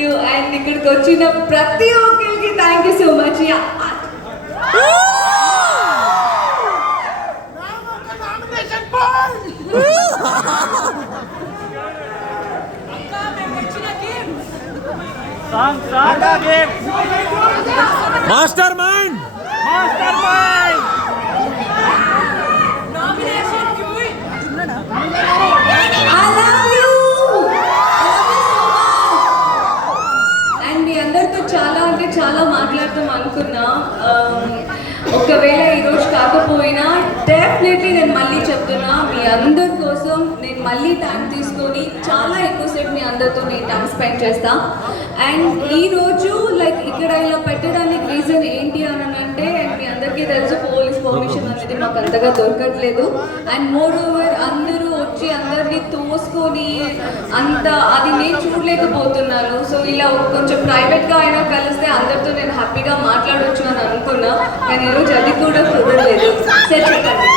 you. And ఇక్కడికి వచ్చిన ప్రతి ఒక్కరికి thank you so much. Mastermind. Nomination queen. I love you. And మీ అందరితో చాలా మాట్లాడతాం అనుకున్నా. ఒకవేళ ఈరోజు కాకపోయినా డెఫినెట్లీ నేను మళ్ళీ చెప్తున్నా, మీ అందరి కోసం నేను మళ్ళీ టైం తీసుకొని చాలా ఎక్కువసేపు మీ అందరితో నేను టైం స్పెండ్ చేస్తా. అండ్ ఈరోజు లైక్ ఇక్కడ ఇలా పెట్టడానికి రీజన్ ఏంటి అని అంటే, మీ అందరికీ తెలుసు పోలీస్ పర్మిషన్ అనేది మాకు అంతగా దొరకట్లేదు. అండ్ మోర్ ఓవర్ అందరూ వచ్చి అందరినీ తోసుకొని అంత అది నేను చూడలేకపోతున్నాను. సో ఇలా కొంచెం ప్రైవేట్గా అయినా కలిస్తే అందరితో నేను హ్యాపీగా మాట్లాడవచ్చు అని అనుకున్నా, కానీ ఈరోజు అది కూడా కుదరలేదు. సరే చెప్పండి.